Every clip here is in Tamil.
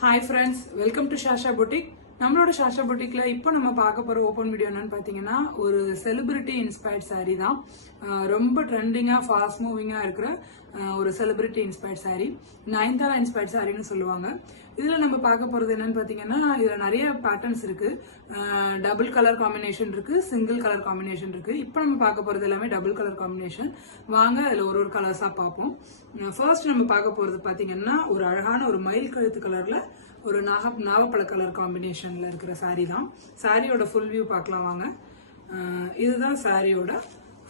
Hi friends, welcome to Shasha Boutique. நம்மளோட ஷாஷா புட்டிக்ல இப்போ நம்ம பார்க்க போற ஓபன் வீடியோ என்னன்னு பாத்தீங்கன்னா ஒரு செலிபிரிட்டி இன்ஸ்பயர்ட் சாரி தான். ரொம்ப ட்ரெண்டிங்கா ஃபாஸ்ட் மூவிங்கா இருக்கிற ஒரு celebrity inspired sari, Nayanthara inspired சாரின்னு சொல்லுவாங்க. இதுல நம்ம பார்க்க போறது என்னன்னு பாத்தீங்கன்னா இதுல நிறைய பேட்டர்ன்ஸ் இருக்கு. டபுள் கலர் காம்பினேஷன் இருக்கு, சிங்கிள் கலர் காம்பினேஷன் இருக்கு. இப்போ நம்ம பார்க்க போறது எல்லாமே டபுள் கலர் காம்பினேஷன். வாங்க அதுல ஒரு கலர்ஸா பார்ப்போம். ஃபர்ஸ்ட் நம்ம பார்க்க போறது பாத்தீங்கன்னா ஒரு அழகான ஒரு மயில் கழுத்து கலர்ல ஒரு நாவப்பழ கலர் காம்பினேஷன்ல இருக்கிற சாரி தான். சாரியோட ஃபுல் வியூ பார்க்கலாம் வாங்க. இதுதான் சாரியோட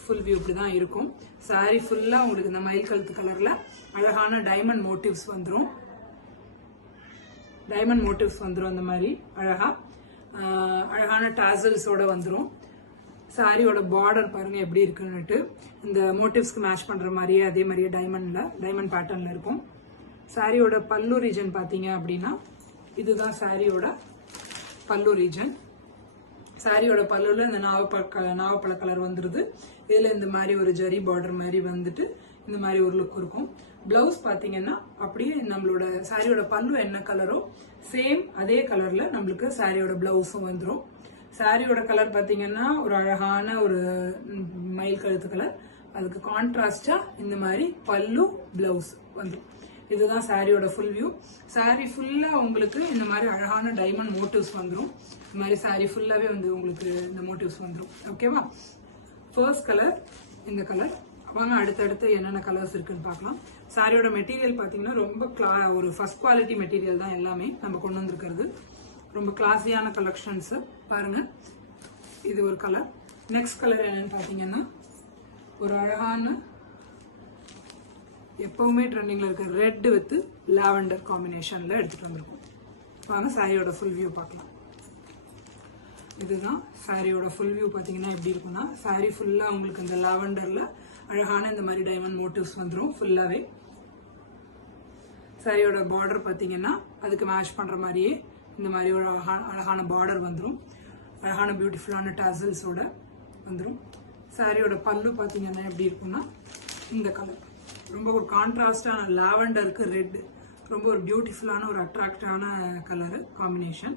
ஃபுல் வியூ, இப்படிதான் இருக்கும். சாரி ஃபுல்லா உங்களுக்கு இந்த மயில் கழுத்து கலர்ல அழகான டைமண்ட் மோட்டிவ்ஸ் வந்துடும். அந்த மாதிரி அழகான டாசல்ஸோட வந்துடும். சாரியோட பார்டர் பாருங்க எப்படி இருக்குன்னுட்டு. இந்த மோட்டிவ்ஸ்க்கு மேட்ச் பண்ற மாதிரியே அதே மாதிரியே டைமண்ட் பேட்டர்ன்ல இருக்கும். சாரியோட பல்லு ரீஜன் பாத்தீங்க அப்படின்னா இதுதான் சாரியோட பல்லு ரீஜன். சாரியோட பல்லுல இந்த நாவப்பழ கலர் வந்துருது. இதுல இந்த மாதிரி ஒரு ஜரி பார்டர் மாதிரி வந்துட்டு இந்த மாதிரி ஒரு லுக் இருக்கும். பிளவுஸ் பாத்தீங்கன்னா அப்படியே நம்மளோட சாரியோட பல்லு என்ன கலரோ சேம் அதே கலர்ல நம்மளுக்கு சாரியோட பிளவுஸும் வந்துடும். சாரியோட கலர் பாத்தீங்கன்னா ஒரு அழகான ஒரு மயில் கழுத்து கலர், அதுக்கு கான்ட்ராஸ்டா இந்த மாதிரி பல்லு பிளவுஸ் வந்துடும். இதுதான் சாரியோட ஃபுல் வியூ. சாரி ஃபுல்லா உங்களுக்கு இந்த மாதிரி அழகான டைமண்ட் மோட்டிவ்ஸ் வந்துடும். இந்த மாதிரி சாரி ஃபுல்லாவே வந்து உங்களுக்கு இந்த மோட்டிவ்ஸ் வந்துடும். ஓகேவா? ஃபர்ஸ்ட் கலர் இந்த கலர். வாங்க அடுத்தடுத்து என்னென்ன கலர்ஸ் இருக்குன்னு பார்க்கலாம். சாரியோட மெட்டீரியல் பாத்தீங்கன்னா ரொம்ப ஒரு ஃபர்ஸ்ட் குவாலிட்டி மெட்டீரியல் தான் எல்லாமே நம்ம கொண்டு வந்திருக்கிறது. ரொம்ப கிளாஸியான கலெக்ஷன்ஸ் பாருங்க. இது ஒரு கலர். நெக்ஸ்ட் கலர் என்னன்னு பாத்தீங்கன்னா ஒரு அழகான எப்பவுமே ட்ரெண்டிங்ல இருக்க ரெட் வித் லாவெண்டர் காம்பினேஷன்ல எடுத்துட்டு வந்திருக்கோம். வாங்க சாரியோட ஃபுல் வியூ பார்க்கலாம். இதுதான் சாரியோட ஃபுல் வியூ. பாத்தீங்கன்னா எப்படி இருக்கும்னா சாரி ஃபுல்லா உங்களுக்கு இந்த லாவெண்டர்ல அழகான இந்த மாதிரி டைமண்ட் மோட்டிவ்ஸ் வந்துடும் ஃபுல்லாவே. சாரியோட பார்டர் பாத்தீங்கன்னா அதுக்கு மேட்ச் பண்ற மாதிரியே இந்த மாதிரி ஒரு அழகான பார்டர் வந்துடும். அழகான பியூட்டிஃபுல்லான டாசல்ஸோட வந்துடும். சாரியோட பல்லு பாத்தீங்கன்னா எப்படி இருக்கும்னா இந்த கலர் ரொம்ப ஒரு கான்ட்ராஸ்டான லாவெண்டருக்கு ரெட், ரொம்ப ஒரு பியூட்டிஃபுல்லான ஒரு அட்ராக்டான கலர் காம்பினேஷன்.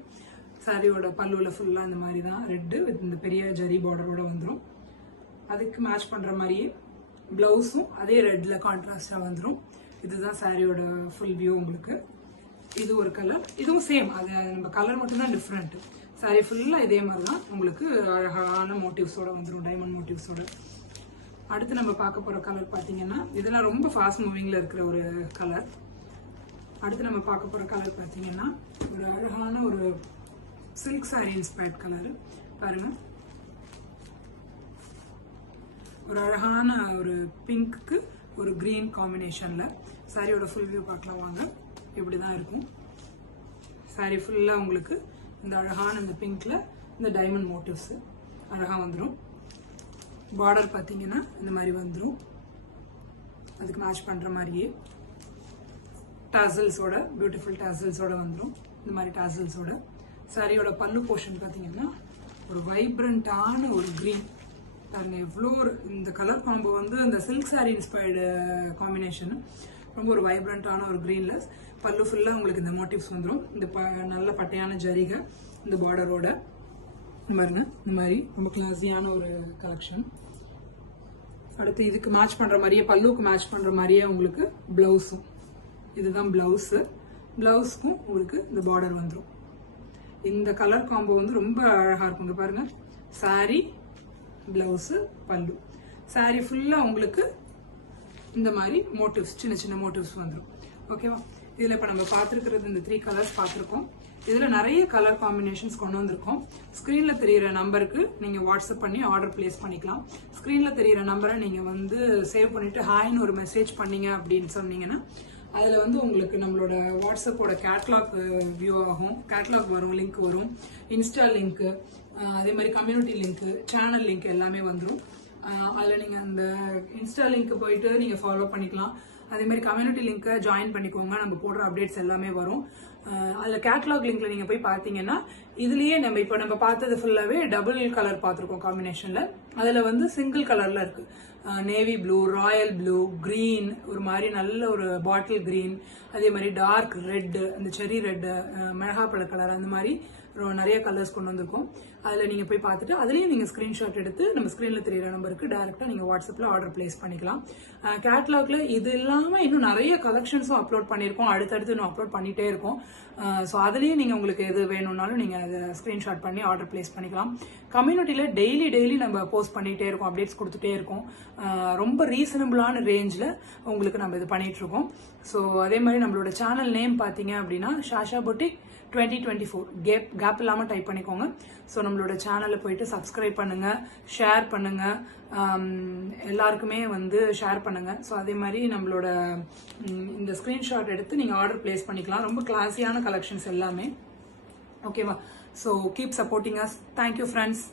சாரியோட பல்லுல ஃபுல்லா இந்த மாதிரி தான் ரெட் வித் இந்த பெரிய ஜரி பார்டரோட வந்துடும். அதுக்கு மேட்ச் பண்ற மாதிரியே பிளவுஸும் அதே ரெட்ல கான்ட்ராஸ்டா வந்துடும். இதுதான் சாரியோட ஃபுல் வியூ உங்களுக்கு. இது ஒரு கலர், இதுவும் சேம், அது நம்ம கலர் மட்டும் தான் டிஃப்ரெண்ட். சாரி ஃபுல்லா இதே மாதிரி தான் உங்களுக்கு அழகான மோட்டிவ்ஸோட வந்துடும், டைமண்ட் மோட்டிவ்ஸோட. அடுத்து நம்ம பார்க்க போற கலர் பாத்தீங்கன்னா இதெல்லாம் ரொம்ப ஃபாஸ்ட் மூவிங்ல இருக்கிற ஒரு கலர். அடுத்து நம்ம பார்க்க போற கலர் பாத்தீங்கன்னா ஒரு அழகான ஒரு சில்க் சாரி இன்ஸ்பயர்ட் கலர். பாருங்க, ஒரு அழகான ஒரு பிங்க்கு ஒரு கிரீன் காம்பினேஷன்ல. சாரியோட ஃபுல் வியூ பார்க்கலாம் வாங்க. இப்படிதான் இருக்கும். சாரி ஃபுல்லா உங்களுக்கு இந்த அழகான இந்த பிங்க்ல இந்த டைமண்ட் மோட்டிவ்ஸ் அழகா வந்துடும். பார்டர் பாத்தீங்கன்னா இந்த மாதிரி வந்துடும். அதுக்கு மேட்ச் பண்ற மாதிரியே டாசல்ஸோட பியூட்டிஃபுல் டாசல்ஸோட வந்துடும். இந்த மாதிரி டாசல்ஸோட. சாரியோட பல்லு போர்ஷன் பாத்தீங்கன்னா ஒரு வைப்ரண்டான ஒரு கிரீன். பாருங்க எவ்வளோ இந்த கலர் காம்போ வந்து அந்த சில்க் சாரி இன்ஸ்பயர்டு காம்பினேஷன். ரொம்ப ஒரு வைப்ரண்டான ஒரு கிரீன்ல பல்லு ஃபுல்லா உங்களுக்கு இந்த மோட்டிவ்ஸ் வந்துடும். இந்த நல்ல பட்டையான ஜரிகை இந்த பார்டரோட பாருங்க. இந்த மாதிரி ரொம்ப கிளாஸியான ஒரு கலெக்ஷன். அடுத்து இதுக்கு மேட்ச் பண்ற மாதிரியே பல்லுக்கு மேட்ச் பண்ற மாதிரியே உங்களுக்கு பிளவுஸும். இதுதான் பிளவுஸ். பிளவுஸ்க்கும் உங்களுக்கு இந்த பார்டர் வந்துடும். இந்த கலர் காம்போ வந்து ரொம்ப அழகா இருக்குங்க. பாருங்க, சாரி பிளவுஸ் பல்லு. சாரி ஃபுல்லா உங்களுக்கு இந்த மாதிரி மோட்டிவ்ஸ், சின்ன சின்ன மோட்டிவ்ஸ் வந்துடும். ஓகேவா? இதுல இப்ப நம்ம பார்த்திருக்கிறது இந்த 3 கலர்ஸ் பார்த்திருக்கோம். இதுல நிறைய கலர் காம்பினேஷன்ஸ் கொண்டு வந்திருக்கோம். ஸ்கிரீன்ல தெரியுற நம்பருக்கு நீங்க வாட்ஸ்அப் பண்ணி ஆர்டர் பிளேஸ் பண்ணிக்கலாம். ஸ்கிரீன்ல தெரியுற நம்பரை நீங்க வந்து சேவ் பண்ணிட்டு ஹாய்னு ஒரு மெசேஜ் பண்ணீங்க அப்படின்னு சொன்னீங்கன்னா அதுல வந்து உங்களுக்கு நம்மளோட வாட்ஸ்அப்போட கேட்லாக் வியூ ஆகும். கேட்லாக் வரும், லிங்க் வரும், இன்ஸ்டா லிங்க், அதே மாதிரி கம்யூனிட்டி லிங்க், சேனல் லிங்க் எல்லாமே வந்துடும். அதுல நீங்க அந்த இன்ஸ்டா லிங்க் போயிட்டு நீங்க ஃபாலோ பண்ணிக்கலாம். அதே மாதிரி கம்யூனிட்டி லிங்க்கை ஜாயின் பண்ணிக்கோங்க. நம்ம போடுற அப்டேட்ஸ் எல்லாமே வரும். அதுல கேட்லாக் லிங்க்ல நீங்க போய் பாத்தீங்கன்னா இதுலயே நம்ம இப்ப நம்ம பார்த்தது ஃபுல்லாவே டபுள் கலர் பார்த்திருக்கோம் காம்பினேஷன்ல. அதில் வந்து சிங்கிள் கலரில் இருக்குது. Navy blue, Royal blue, green, ஒரு மாதிரி நல்ல ஒரு பாட்டில் க்ரீன், அதே மாதிரி டார்க் ரெட்டு, அந்த செரி ரெட்டு, மிளகாப்பழ கலர், அந்த மாதிரி நிறைய கலர்ஸ் கொண்டு வந்திருக்கோம். அதில் நீங்கள் போய் பார்த்துட்டு அதுலேயும் நீங்கள் ஸ்க்ரீன்ஷாட் எடுத்து நம்ம ஸ்க்ரீனில் தெரியிற நம்பருக்கு டேரெக்டாக நீங்கள் வாட்ஸ்அப்பில் ஆர்டர் பிளேஸ் பண்ணிக்கலாம். கேட்லாகில் இது இல்லாமல் இன்னும் நிறைய கலெக்ஷன்ஸும் அப்லோட் பண்ணியிருக்கோம். அடுத்தடுத்து இன்னும் அப்லோட் பண்ணிகிட்டே இருக்கோம். ஸோ அதுலேயும் நீங்கள் உங்களுக்கு எது வேணும்னாலும் நீங்கள் அதை ஸ்க்ரீன்ஷாட் பண்ணி ஆர்டர் பிளேஸ் பண்ணிக்கலாம். கம்யூனிட்டியில் டெய்லி நம்ம போஸ்ட் பண்ணிகிட்டே இருக்கோம், அப்டேட்ஸ் கொடுத்துட்டே இருக்கோம். ரொம்ப ரீசனபிளான ரேஞ்சில் உங்களுக்கு நம்ம இது பண்ணிகிட்ருக்கோம். ஸோ அதே மாதிரி நம்மளோட சேனல் நேம் பார்த்தீங்க அப்படின்னா ஷாஷா பொட்டிக் 2024 கேப் இல்லாமல் டைப் பண்ணிக்கோங்க. ஸோ நம்மளோட சேனலில் போயிட்டு சப்ஸ்கிரைப் பண்ணுங்கள், ஷேர் பண்ணுங்கள், எல்லாருக்குமே வந்து ஷேர் பண்ணுங்கள். ஸோ அதே மாதிரி நம்மளோட இந்த ஸ்க்ரீன்ஷாட் எடுத்து நீங்கள் ஆர்டர் பிளேஸ் பண்ணிக்கலாம். ரொம்ப கிளாஸியான கலெக்ஷன்ஸ் எல்லாமே. ஓகேவா? So keep supporting us. Thank you friends.